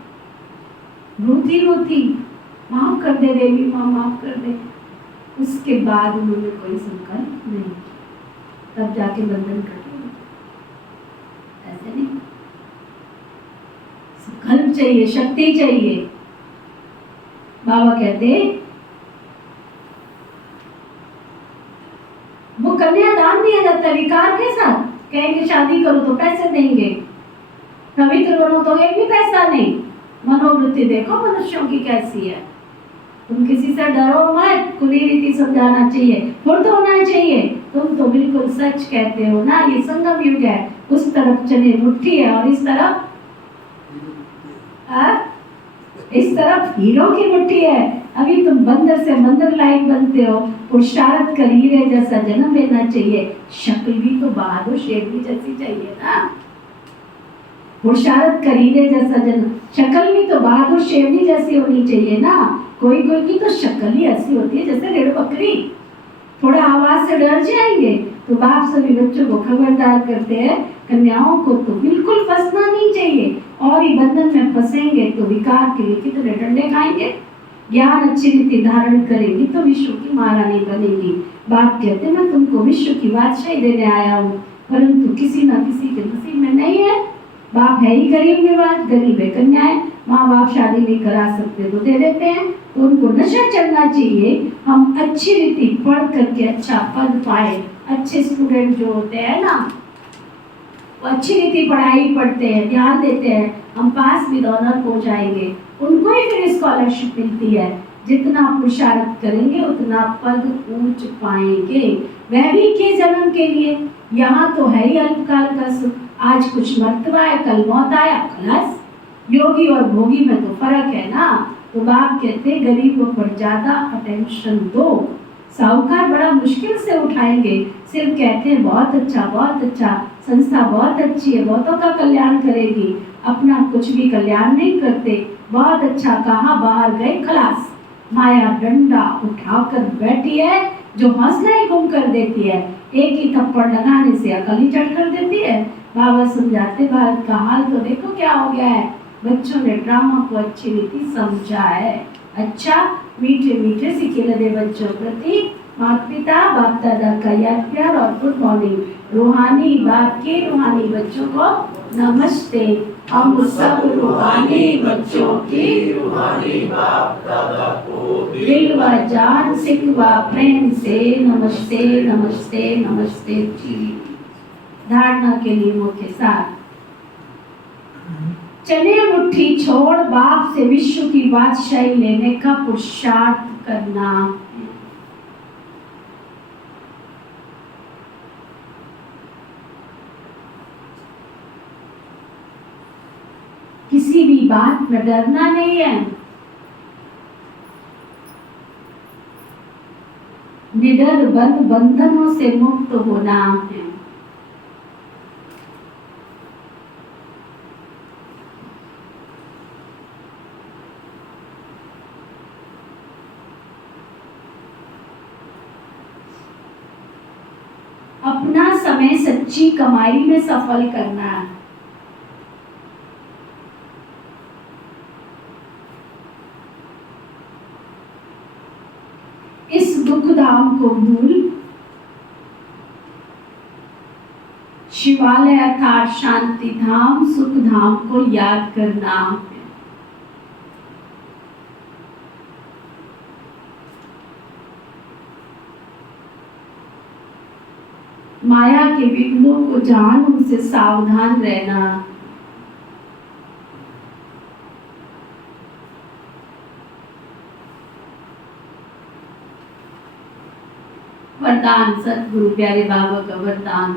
रोती रोती, माफ कर दे देवी माँ, माफ कर दे। उसके बाद उन्होंने कोई संकल्प नहीं किया, तब जाके बंधन कर लिया। ऐसे नहीं, संकल्प चाहिए, शक्ति चाहिए। बाबा कहते वो कन्यादान दिया जाता है विकार के साथ। कहेंगे शादी करो तो पैसे देंगे, पवित्र बनो तो एक भी पैसा नहीं। मनोवृत्ति देखो मनुष्यों की कैसी है। तुम किसी से डरो मत, खुली रीति समझाना चाहिए, फुर्त होना चाहिए। तुम तो बिल्कुल सच कहते हो ना, ये संगम युग है। उस तरफ चने मुट्ठी है और इस तरफ इस तरफ हीरो की मुट्ठी है। अभी तुम बंदर से बंदर लायक बनते हो। पुरुषार्थ कर हीरे जैसा जन्म लेना चाहिए। शक्ल भी तो बहादुर शेरनी जैसी चाहिए ना। पुरुषार्थ कर हीरे जैसा जन्म, शक्ल भी तो बहादुर शेरनी जैसी होनी चाहिए ना। कोई कोई की तो शक्ल ही ऐसी होती है जैसे रेड़ बकरी, थोड़ा आवाज से डर जाएंगे तो बाप सभी बच्चों को खबरदार करते हैं, कन्याओं को तो बिल्कुल फंसना नहीं चाहिए, और ही बंधन में फंसेंगे तो विकार के लिए कितने डंडे खाएंगे। ज्ञान अच्छी रीति धारण करेंगी तो विश्व की महारानी बनेगी। बाप कहते मैं तुमको विश्व की बादशाही देने आया हूँ, परंतु किसी न किसी के नसीब में नहीं है। बाप है ही गरीब निवाज, गरीब है कन्याएं, माँ बाप शादी नहीं करा सकते तो दे देते हैं, तो उनको नशा चढ़ना चाहिए। हम अच्छी रीति पढ़ करके अच्छा पद पाए। अच्छे स्टूडेंट जो होते हैं ना, वो अच्छी रीति पढ़ाई पढ़ते हैं, ध्यान देते हैं, हम पास विद ऑनर हो जाएंगे। उनको ही फिर स्कॉलरशिप मिलती है। जितना पुरुषार्थ करेंगे उतना पद ऊंच पाएंगे, वह भी के जन्म के लिए। यहाँ तो है ही अल्पकाल का सुख, आज कुछ मर्तबा है, कल मौत आया, खलास। योगी और भोगी में तो फर्क है ना। तो बाप कहते गरीबों पर ज्यादा अटेंशन दो। साहूकार बड़ा मुश्किल से उठाएंगे, सिर्फ कहते हैं बहुत अच्छा, संस्था बहुत अच्छी है, बहुतों का कल्याण करेगी, अपना कुछ भी कल्याण नहीं करते। बहुत अच्छा कहा, बाहर गए खलास। माया डंडा उठाकर बैठी है जो हौसला ही गुम कर देती है। एक ही थप्पड़ लगाने से अकल ही चढ़ कर देती है। बाबा समझाते भारत का हाल तो देखो क्या हो गया है। बच्चों ने ड्रामा को अच्छी रीति समझा है। अच्छा मीठे मीठे सिक्के लगे बच्चों प्रति माता पिता बाप दादा का याद प्यार और गुड मॉर्निंग। रूहानी बाप के रूहानी बच्चों को नमस्ते। हम सब रूहानी बच्चों की रूहानी बाप दादा को दिल व जान सिखवा प्रेम से नमस्ते नमस्ते नमस्ते जी। धारणा के लिए मुख्य सार, चने मुट्ठी छोड़ बाप से विश्व की बादशाही लेने का पुरुषार्थ करना। किसी भी बात में डरना नहीं है। निडर बन बंधनों से मुक्त होना है। अपना समय सच्ची कमाई में सफल करना है। इस दुख धाम को भूल शिवालय अर्थात शांति धाम सुख धाम को याद करना है। माया के विघ्नों को जान उनसे सावधान रहना। वरदान सतगुरु प्यारे बाबा का वरदान।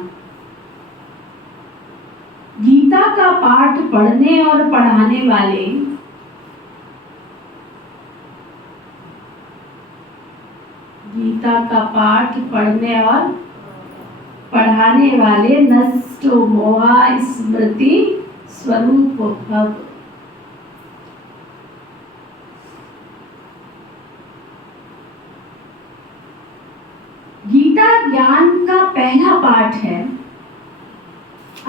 गीता का पाठ पढ़ने और पढ़ाने वाले गीता का पाठ पढ़ने और पढ़ाने वाले नष्टो मोहा स्मृति स्वरूप भव। गीता ज्ञान का पहला पाठ है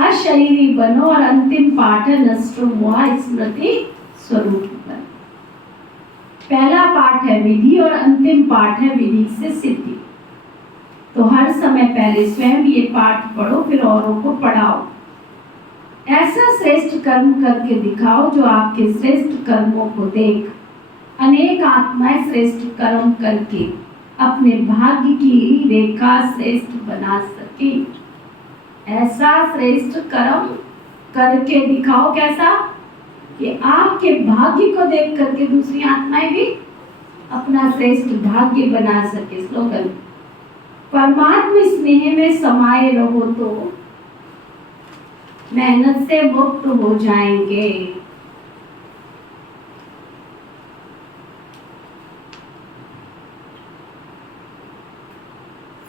अशरीरी बनो और अंतिम पाठ है नष्टो मोहा स्मृति स्वरूप भव। पहला पाठ है विधि और अंतिम पाठ है विधि से सिद्धि। तो हर समय पहले स्वयं ये पाठ पढ़ो फिर औरों को पढ़ाओ। ऐसा श्रेष्ठ कर्म करके दिखाओ जो आपके श्रेष्ठ कर्मों को देख अनेक आत्माएं श्रेष्ठ कर्म करके अपने भाग्य की रेखा श्रेष्ठ बना सके। ऐसा श्रेष्ठ कर्म करके दिखाओ कैसा कि आपके भाग्य को देख करके दूसरी आत्माएं भी अपना श्रेष्ठ भाग्य बना सके। स्लोगन परमात्मा स्नेह में समाये रहो तो मेहनत से मुक्त हो जाएंगे।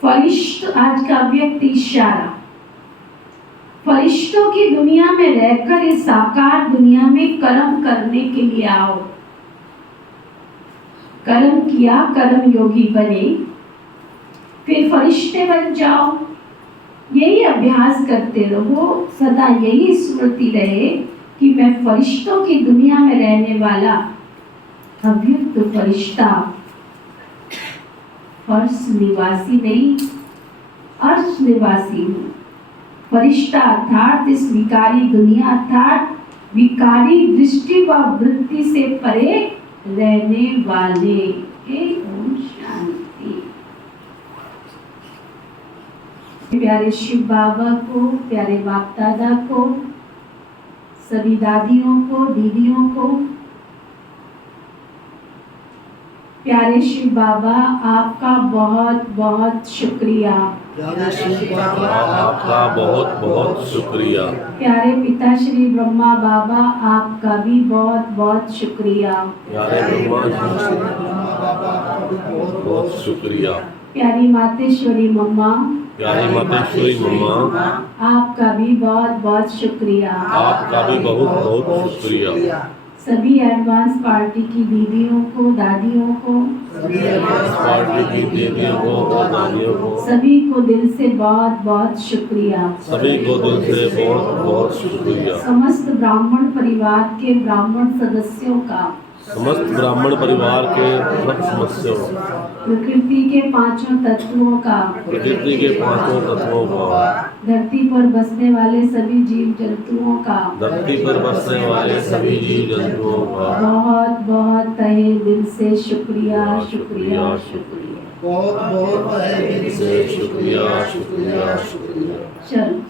फरिश्त आज का व्यक्ति इशारा। फरिश्तों की दुनिया में रहकर इस साकार दुनिया में कर्म करने के लिए आओ। कर्म किया कर्म योगी बने फिर फरिश्ते बन जाओ। यही अभ्यास करते रहो। सदा यही स्मृति रहे कि मैं फरिश्तों की दुनिया में रहने वाला अव्यक्त फरिश्ता, फर्श निवासी नहीं अर्श निवासी हूँ। फरिश्ता अर्थात इस विकारी दुनिया अर्थात विकारी दृष्टि व वृत्ति से परे रहने वाले। ओम शांति। प्यारे शिव बाबा को, प्यारे बाप दादा को, सभी दादियों को, दीदियों को, प्यारे शिव बाबा आपका बहुत बहुत शुक्रिया। प्यारे शिव बाबा आपका बहुत बहुत शुक्रिया। प्यारे पिता श्री ब्रह्मा बाबा आपका भी बहुत बहुत शुक्रिया। प्यारे ब्रह्मा जी बहुत बहुत शुक्रिया। प्यारी मातेश्वरी मम्मा, प्यारी मातेश्वरी मम्मा आपका भी बहुत बहुत शुक्रिया। आपका भी बहुत बहुत शुक्रिया। सभी एडवांस पार्टी की दीदियों को, दादियों को, पार्टी की दीदियों को और दादियों को सभी को दिल से बहुत बहुत शुक्रिया। सभी को दिल से बहुत बहुत शुक्रिया। समस्त ब्राह्मण परिवार के ब्राह्मण सदस्यों का, समस्त ब्राह्मण परिवार के सब सदस्यों, प्रकृति के पांचों तत्वों का, प्रकृति के पांचों तत्वों का, धरती पर बसने वाले सभी जीव जंतुओं का, धरती पर बसने वाले सभी जीव जंतुओं का बहुत बहुत तहे दिल से शुक्रिया शुक्रिया शुक्रिया। बहुत बहुत दिल से शुक्रिया शुक्रिया शुक्रिया। चलो।